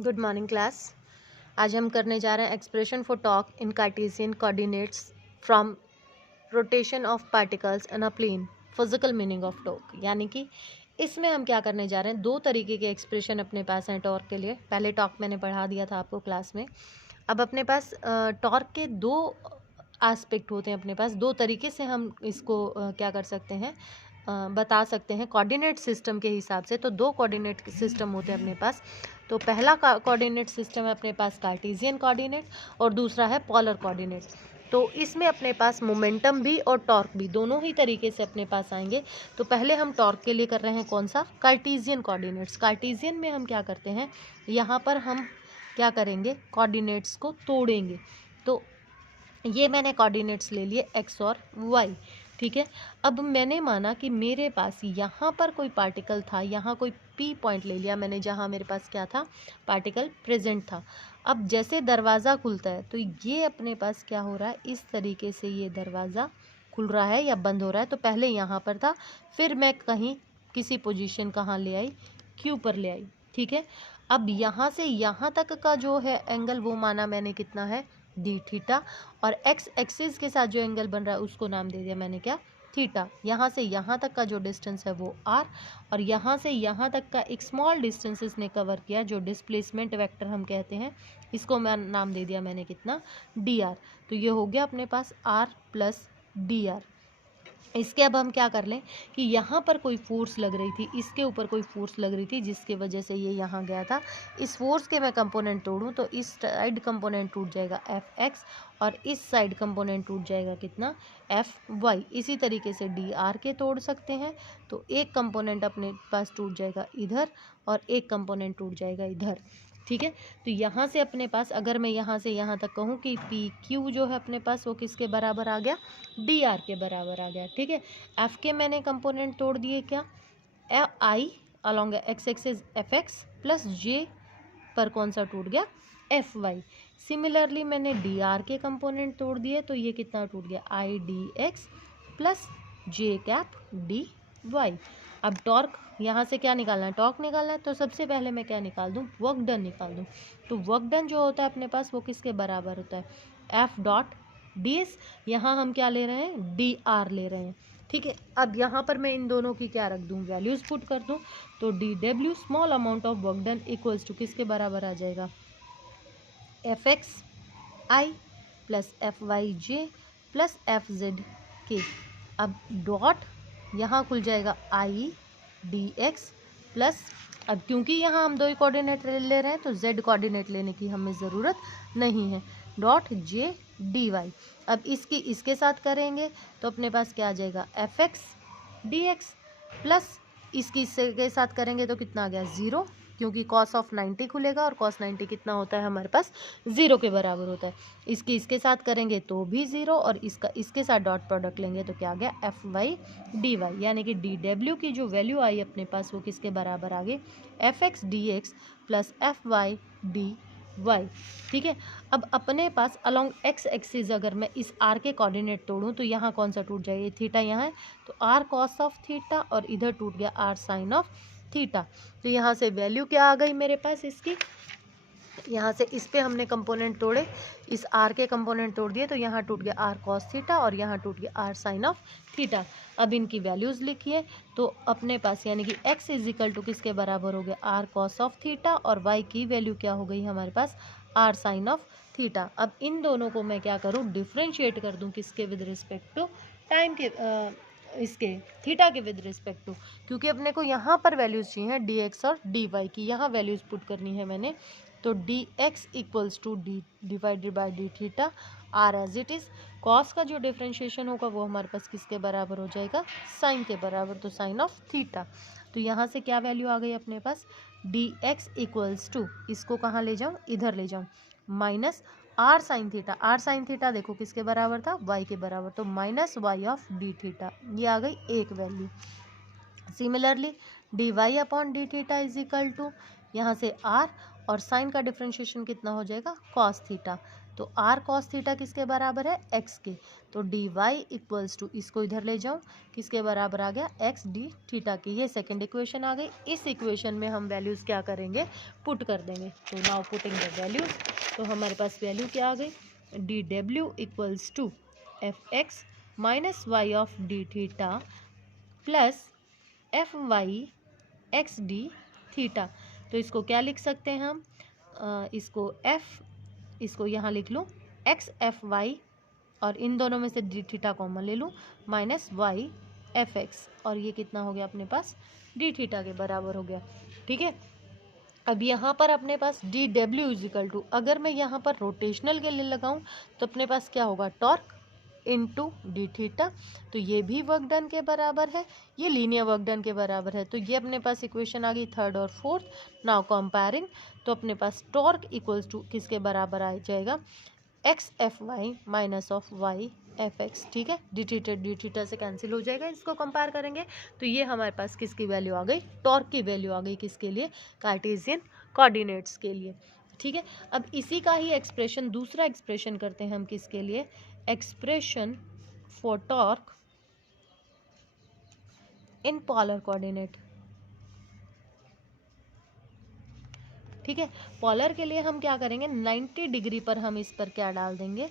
Good morning class. आज हम करने जा रहे हैं expression for torque in Cartesian coordinates from rotation of particles in a plane. Physical meaning of torque, यानी कि इसमें हम क्या करने जा रहे हैं, दो तरीके के एक्सप्रेशन अपने पास हैं टॉर्क के लिए। पहले टॉर्क मैंने पढ़ा दिया था आपको क्लास में। अब अपने पास टॉर्क के दो एस्पेक्ट होते हैं, अपने पास दो तरीके से हम इसको क्या कर सकते हैं, बता सकते हैं कोऑर्डिनेट सिस्टम के हिसाब से। तो दो कोऑर्डिनेट सिस्टम होते हैं अपने पास। तो पहला कोऑर्डिनेट सिस्टम है अपने पास कार्टेशियन कोऑर्डिनेट और दूसरा है पोलर कोऑर्डिनेट। तो इसमें अपने पास मोमेंटम भी और टॉर्क भी दोनों ही तरीके से अपने पास आएंगे। तो पहले हम टॉर्क के लिए कर रहे हैं कौन सा, कार्टेशियन कोऑर्डिनेट्स। कार्टेशियन में हम क्या करते हैं, यहाँ पर हम क्या करेंगे, कोऑर्डिनेट्स को तोड़ेंगे। तो ये मैंने कोऑर्डिनेट्स ले लिए एक्स और वाई, ठीक है। अब मैंने माना कि मेरे पास यहाँ पर कोई पार्टिकल था, यहाँ कोई पी पॉइंट ले लिया मैंने, जहाँ मेरे पास क्या था, पार्टिकल प्रेजेंट था। अब जैसे दरवाज़ा खुलता है तो ये अपने पास क्या हो रहा है, इस तरीके से ये दरवाज़ा खुल रहा है या बंद हो रहा है। तो पहले यहाँ पर था, फिर मैं कहीं किसी पोजीशन कहाँ ले आई, क्यू पर ले आई, ठीक है। अब यहाँ से यहाँ तक का जो है एंगल, वो माना मैंने कितना है, डी थीटा। और एक्स एक्सिस के साथ जो एंगल बन रहा है उसको नाम दे दिया मैंने क्या, थीटा। यहाँ से यहाँ तक का जो डिस्टेंस है वो आर, और यहाँ से यहाँ तक का एक स्मॉल डिस्टेंस इसने कवर किया जो डिस्प्लेसमेंट वेक्टर हम कहते हैं, इसको मैं नाम दे दिया मैंने कितना, डी आर। तो ये हो गया अपने पास आर प्लस डी आर। इसके अब हम क्या कर लें कि यहाँ पर कोई फोर्स लग रही थी, इसके ऊपर कोई फोर्स लग रही थी जिसकी वजह से ये यहाँ गया था। इस फोर्स के मैं कंपोनेंट तोड़ूँ तो इस साइड कंपोनेंट टूट जाएगा एफ एक्स, और इस साइड कंपोनेंट टूट जाएगा कितना, एफ वाई। इसी तरीके से डी आर के तोड़ सकते हैं। तो एक कंपोनेंट अपने पास टूट जाएगा इधर और एक कंपोनेंट टूट जाएगा इधर, ठीक है। तो यहाँ से अपने पास अगर मैं यहाँ से यहाँ तक कहूँ कि पी क्यू जो है अपने पास वो किसके बराबर आ गया, डी आर के बराबर आ गया, ठीक है। एफ के मैंने कंपोनेंट तोड़ दिए क्या, I along X axis F X plus J पर कौन सा टूट गया, एफ वाई। सिमिलरली मैंने डी आर के कंपोनेंट तोड़ दिए तो ये कितना टूट गया, I D x plus J cap D Y. अब टॉर्क यहाँ से क्या निकालना है, टॉर्क निकालना है। तो सबसे पहले मैं क्या निकाल दूँ, वर्क डन निकाल दूँ। तो वर्क डन जो होता है अपने पास वो किसके बराबर होता है, एफ डॉट डी एस। यहाँ हम क्या ले रहे हैं, डी आर ले रहे हैं, ठीक है। अब यहाँ पर मैं इन दोनों की क्या रख दूँ, वैल्यूज़ पुट कर दूँ। तो डी डब्ल्यू small amount of work done equals to किसके बराबर आ जाएगा, F x i plus F y j plus F z k. अब डॉट यहाँ खुल जाएगा आई डी एक्स प्लस, अब क्योंकि यहाँ हम दो ही कोऑर्डिनेट ले रहे हैं तो जेड कोऑर्डिनेट लेने की हमें ज़रूरत नहीं है, डॉट जे डी वाई। अब इसके साथ करेंगे तो अपने पास क्या आ जाएगा, F x d x plus इसके साथ करेंगे तो कितना आ गया, ज़ीरो, क्योंकि कॉस ऑफ 90 खुलेगा और कॉस 90 कितना होता है हमारे पास, ज़ीरो के बराबर होता है। इसके साथ करेंगे तो भी ज़ीरो, और इसके साथ डॉट प्रोडक्ट लेंगे तो क्या आ गया, एफ वाई डी वाई, यानी कि डी डब्ल्यू की जो वैल्यू आई अपने पास वो किसके बराबर आ गई, F x d x plus F y d y, ठीक है। अब अपने पास अलॉन्ग एक्स एक्सिस अगर मैं इस आर के कोऑर्डिनेट तोड़ूं तो यहाँ कौन सा टूट जाएगा, थीटा यहाँ है तो आर कॉस ऑफ थीटा, और इधर टूट गया आर साइन ऑफ थीटा। तो यहाँ से वैल्यू क्या आ गई मेरे पास इसकी, यहाँ से इस पे हमने कंपोनेंट तोड़े, इस आर के कंपोनेंट तोड़ दिए तो यहाँ टूट गया आर कॉस थीटा और यहाँ टूट गया आर साइन ऑफ थीटा। अब इनकी वैल्यूज़ लिखिए तो अपने पास यानी कि x इज इक्वल टू किसके बराबर हो गया, आर कॉस ऑफ थीटा, और y की वैल्यू क्या हो गई हमारे पास, आर साइन ऑफ थीटा। अब इन दोनों को मैं क्या करूँ, डिफ्रेंशिएट कर दूँ किसके विद रिस्पेक्ट टू टाइम के, इसके थीटा के विद रिस्पेक्ट टू, क्योंकि अपने को यहाँ पर वैल्यूज़ चाहिए डी एक्स और डी वाई की, यहाँ वैल्यूज़ पुट करनी है मैंने। तो d x equals to d divided by d theta r as it is. Cos का जो डिफ्रेंशिएशन होगा वो हमारे पास किसके बराबर हो जाएगा, साइन के बराबर, तो साइन ऑफ थीटा। तो यहाँ से क्या वैल्यू आ गई अपने पास, डी एक्स इक्वल्स टू, इसको कहाँ ले जाऊँ, इधर ले जाऊँ, minus r sine theta. R sine theta देखो किसके बराबर था, वाई के बराबर, तो minus Y of d theta, ये आ गई एक value. Similarly d y upon d theta is equal to यहाँ से आर और साइन का डिफरेंशिएशन कितना हो जाएगा, कॉस थीटा। तो आर कॉस थीटा किसके बराबर है, एक्स के। तो डी वाई इक्वल्स टू, इसको इधर ले जाओ, किसके बराबर आ गया, एक्स डी थीटा की। ये सेकेंड इक्वेशन आ गई। इस इक्वेशन में हम वैल्यूज़ क्या करेंगे, पुट कर देंगे। तो नाउ पुटिंग द वैल्यूज, तो हमारे पास वैल्यू क्या आ गई, डी डब्ल्यू equals to F x minus Y of d theta plus F y x d theta. तो इसको क्या लिख सकते हैं हम, इसको यहाँ लिख लूँ एक्स एफ वाई, और इन दोनों में से डी थीटा कॉमन ले लूँ, माइनस वाई एफ एक्स, और ये कितना हो गया अपने पास, डी थीटा के बराबर हो गया। ठीक है, अब यहाँ पर अपने पास डी डब्ल्यू इजिकल टू, अगर मैं यहाँ पर रोटेशनल के लिए लगाऊँ तो अपने पास क्या होगा, टॉर्क इनटू डी थीटा। तो ये भी वर्क डन के बराबर है, ये लीनियर वर्क डन के बराबर है। तो ये अपने पास इक्वेशन आ गई थर्ड और फोर्थ। नाउ कंपेयरिंग, तो अपने पास टॉर्क इक्वल्स टू किसके बराबर आ जाएगा, x F Y minus of y F x. ठीक है, डी थीटा से कैंसिल हो जाएगा, इसको कंपेयर करेंगे तो ये हमारे पास किसकी वैल्यू आ गई, टॉर्क की वैल्यू आ गई, किसके लिए, कार्टेशियन कोऑर्डिनेट्स के लिए। ठीक है, अब इसी का ही एक्सप्रेशन, दूसरा एक्सप्रेशन करते हैं हम किसके लिए, expression for torque in polar coordinate. ठीक है, पोलर के लिए हम क्या करेंगे, 90 डिग्री पर हम इस पर क्या डाल देंगे,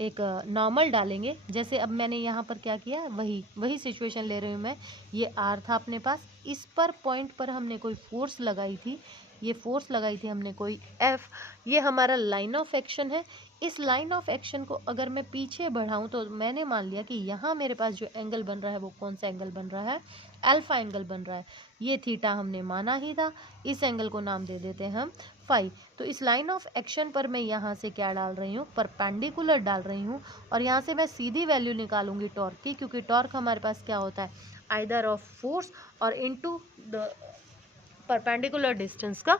एक नॉर्मल डालेंगे। जैसे अब मैंने यहाँ पर क्या किया, वही सिचुएशन ले रही हूँ मैं। ये आर था अपने पास, इस पर पॉइंट पर हमने कोई फोर्स लगाई थी, ये फोर्स लगाई थी हमने कोई एफ, ये हमारा लाइन ऑफ एक्शन है। इस लाइन ऑफ एक्शन को अगर मैं पीछे बढ़ाऊं तो मैंने मान लिया कि यहाँ मेरे पास जो एंगल बन रहा है वो कौन सा एंगल बन रहा है, अल्फा एंगल बन रहा है। ये थीटा हमने माना ही था, इस एंगल को नाम दे देते हैं हम फाई। तो इस लाइन ऑफ एक्शन पर मैं यहाँ से क्या डाल रही हूँ, परपेंडिकुलर डाल रही हूँ, और यहाँ से मैं सीधी वैल्यू निकालूंगी टॉर्क की, क्योंकि टॉर्क हमारे पास क्या होता है, आइदर ऑफ फोर्स और इनटू द परपेंडिकुलर डिस्टेंस का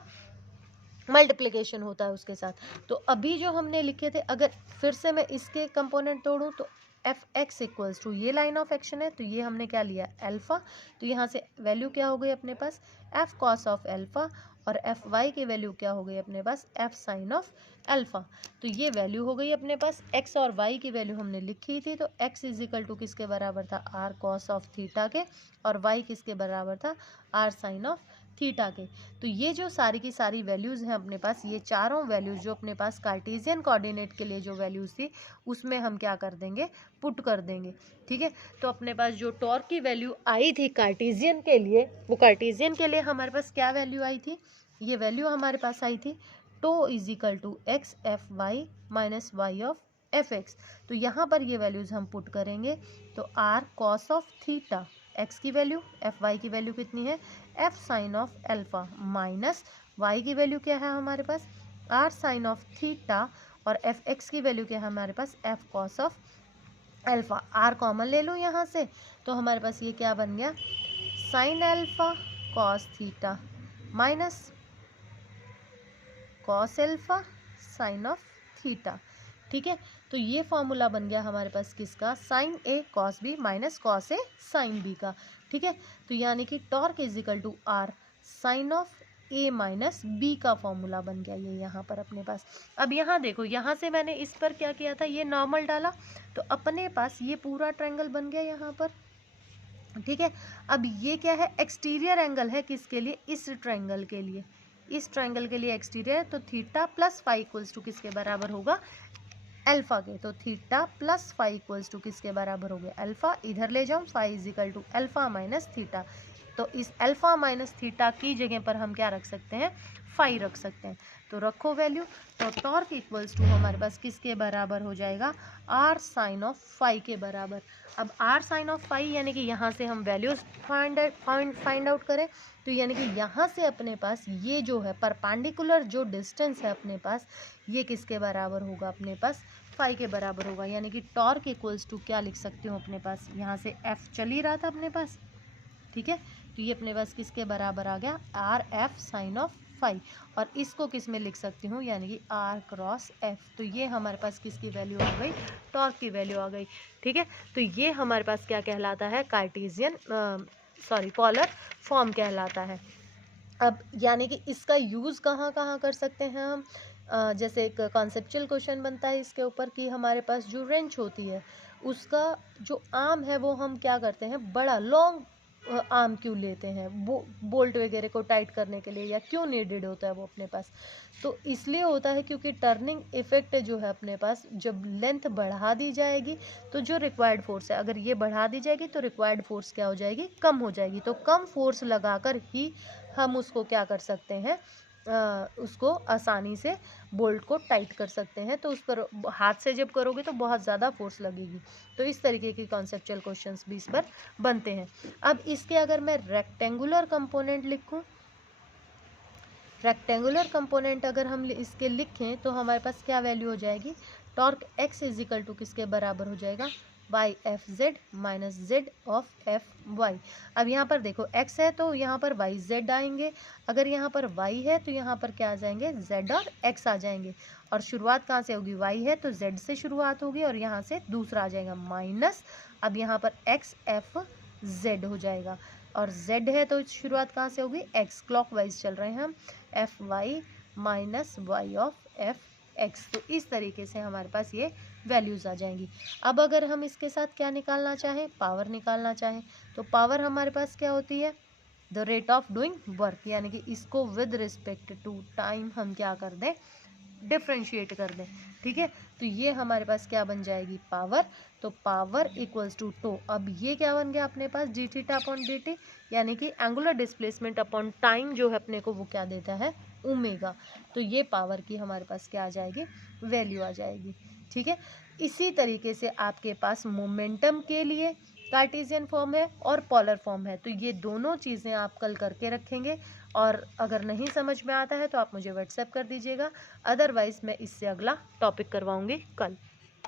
मल्टीप्लिकेशन होता है उसके साथ। तो अभी जो हमने लिखे थे, अगर फिर से मैं इसके कंपोनेंट तोड़ूं तो एफ एक्स इक्वल्स टू, ये लाइन ऑफ एक्शन है तो ये हमने क्या लिया, अल्फा। तो यहाँ से वैल्यू क्या हो गई अपने पास, एफ कॉस ऑफ अल्फा, और एफ वाई की वैल्यू क्या हो गई अपने पास, एफ साइन ऑफ अल्फा। तो ये वैल्यू हो गई अपने पास, एक्स और वाई की वैल्यू हमने लिखी थी। तो एक्स इजिकल टू किसके बराबर था, आर कॉस ऑफ थीटा के, और वाई किसके बराबर था, आर साइन ऑफ थीटा के। तो ये जो सारी की सारी वैल्यूज़ हैं अपने पास, ये चारों वैल्यूज़ जो अपने पास कार्टेशियन कोऑर्डिनेट के लिए जो वैल्यूज़ थी उसमें हम क्या कर देंगे, पुट कर देंगे। ठीक है, तो अपने पास जो टॉर्क की वैल्यू आई थी कार्टेशियन के लिए, वो कार्टेशियन के लिए हमारे पास क्या वैल्यू आई थी, ये वैल्यू हमारे पास आई थी tau is equal to X F Y minus Y of F x. तो यहाँ पर ये वैल्यूज़ हम पुट करेंगे। तो R cos of theta, X की वैल्यू, एफ वाई की वैल्यू कितनी है, F sine of alpha, minus Y की वैल्यू क्या है हमारे पास, आर साइन ऑफ थीटा, और एफ एक्स की वैल्यू क्या है हमारे पास, F cos of alpha. R common ले लूँ यहाँ से, तो हमारे पास ये क्या बन गया, sine alpha cos theta minus cos alpha sign of theta. ठीक है, तो ये फॉर्मूला बन गया हमारे पास किसका, sine A cos B minus cos A sine B का। ठीक है, तो यानी कि torque is equal to r sine of A minus B का फॉर्मूला बन गया ये यहाँ पर अपने पास। अब यहाँ देखो, यहाँ से मैंने इस पर क्या किया था, ये नॉर्मल डाला, तो अपने पास ये पूरा ट्रायंगल बन गया यहाँ पर। ठीक है, अब ये क्या है, एक्सटीरियर एंगल है किसके लिए, इस ट्रायंगल के लिए, इस ट्रायंगल के लिए एक्सटीरियर। तो theta plus phi equals to किसके बराबर होगा, अल्फा के। तो theta plus phi equals to किसके बराबर हो गया, अल्फा। इधर ले जाऊँ, phi is equal to alpha minus theta. तो इस अल्फा माइनस थीटा की जगह पर हम क्या रख सकते हैं, फाई रख सकते हैं। तो रखो वैल्यू, तो टॉर्क इक्वल्स टू हमारे पास किसके बराबर हो जाएगा, आर साइन ऑफ फाई के बराबर। अब आर साइन ऑफ फाई यानी कि यहाँ से हम वैल्यूज फाइंड आउट करें, तो यानी कि यहाँ से अपने पास ये जो है परपेंडिकुलर जो डिस्टेंस है अपने पास, ये किसके बराबर होगा अपने पास, फाई के बराबर होगा। यानी कि टॉर्क इक्वल्स टू क्या लिख सकती हूँ अपने पास, यहाँ से एफ चल ही रहा था अपने पास। ठीक है, तो ये अपने पास किसके बराबर आ गया, r F sine of phi, और इसको किस में लिख सकती हूँ, यानी कि आर क्रॉस एफ। तो ये हमारे पास किसकी वैल्यू आ गई, टॉर्क की वैल्यू आ गई। ठीक है, तो ये हमारे पास क्या कहलाता है, कार्टेशियन पोलर फॉर्म कहलाता है। अब यानी कि इसका यूज़ कहाँ कहाँ कर सकते हैं हम, जैसे एक कॉन्सेप्चुअल क्वेश्चन बनता है इसके ऊपर कि हमारे पास जो रेंच होती है उसका जो आर्म है वो हम क्या करते हैं, बड़ा लॉन्ग आर्म क्यों लेते हैं, बोल्ट वगैरह को टाइट करने के लिए, या क्यों नीडेड होता है वो अपने पास। तो इसलिए होता है क्योंकि टर्निंग इफेक्ट जो है अपने पास, जब लेंथ बढ़ा दी जाएगी तो जो रिक्वायर्ड फोर्स है, अगर ये बढ़ा दी जाएगी तो रिक्वायर्ड फोर्स क्या हो जाएगी, कम हो जाएगी। तो कम फोर्स लगाकर ही हम उसको क्या कर सकते हैं, उसको आसानी से बोल्ट को टाइट कर सकते हैं। तो उस पर हाथ से जब करोगे तो बहुत ज़्यादा फोर्स लगेगी। तो इस तरीके के कॉन्सेप्चुअल क्वेश्चंस भी इस पर बनते हैं। अब इसके अगर मैं रेक्टेंगुलर कंपोनेंट लिखूं, रेक्टेंगुलर कंपोनेंट अगर हम इसके लिखें तो हमारे पास क्या वैल्यू हो जाएगी, टॉर्क x इजिकल टू किसके बराबर हो जाएगा, y F z minus z of F y. अब यहाँ पर देखो x है तो यहाँ पर वाई जेड आएंगे, अगर यहाँ पर y है तो यहाँ पर क्या आ जाएंगे, z और x आ जाएंगे। और शुरुआत कहाँ से होगी, y है तो z से शुरुआत होगी और यहाँ से दूसरा आ जाएगा माइनस, अब यहाँ पर x एफ z हो जाएगा। और z है तो शुरुआत कहाँ से होगी, x क्लॉकवाइज चल रहे हैं हम, F Y minus Y of F x. तो इस तरीके से हमारे पास ये वैल्यूज़ आ जाएंगी। अब अगर हम इसके साथ क्या निकालना चाहें, पावर निकालना चाहें, तो पावर हमारे पास क्या होती है, the rate of doing work, यानी कि इसको विद रिस्पेक्ट टू टाइम हम क्या कर दें, डिफ्रेंशिएट कर दें। ठीक है, तो ये हमारे पास क्या बन जाएगी, पावर। तो पावर इक्वल्स टू टो, अब ये क्या बन गया अपने पास, D theta upon D T, यानी कि एंगुलर डिस्प्लेसमेंट अपॉन टाइम जो है अपने को वो क्या देता है, ओमेगा। तो ये पावर की हमारे पास क्या आ जाएगी, वैल्यू आ जाएगी। ठीक है, इसी तरीके से आपके पास मोमेंटम के लिए कार्टेशियन फॉर्म है और पोलर फॉर्म है, तो ये दोनों चीज़ें आप कल करके रखेंगे। और अगर नहीं समझ में आता है तो आप मुझे व्हाट्सएप कर दीजिएगा, अदरवाइज़ मैं इससे अगला टॉपिक करवाऊँगी कल।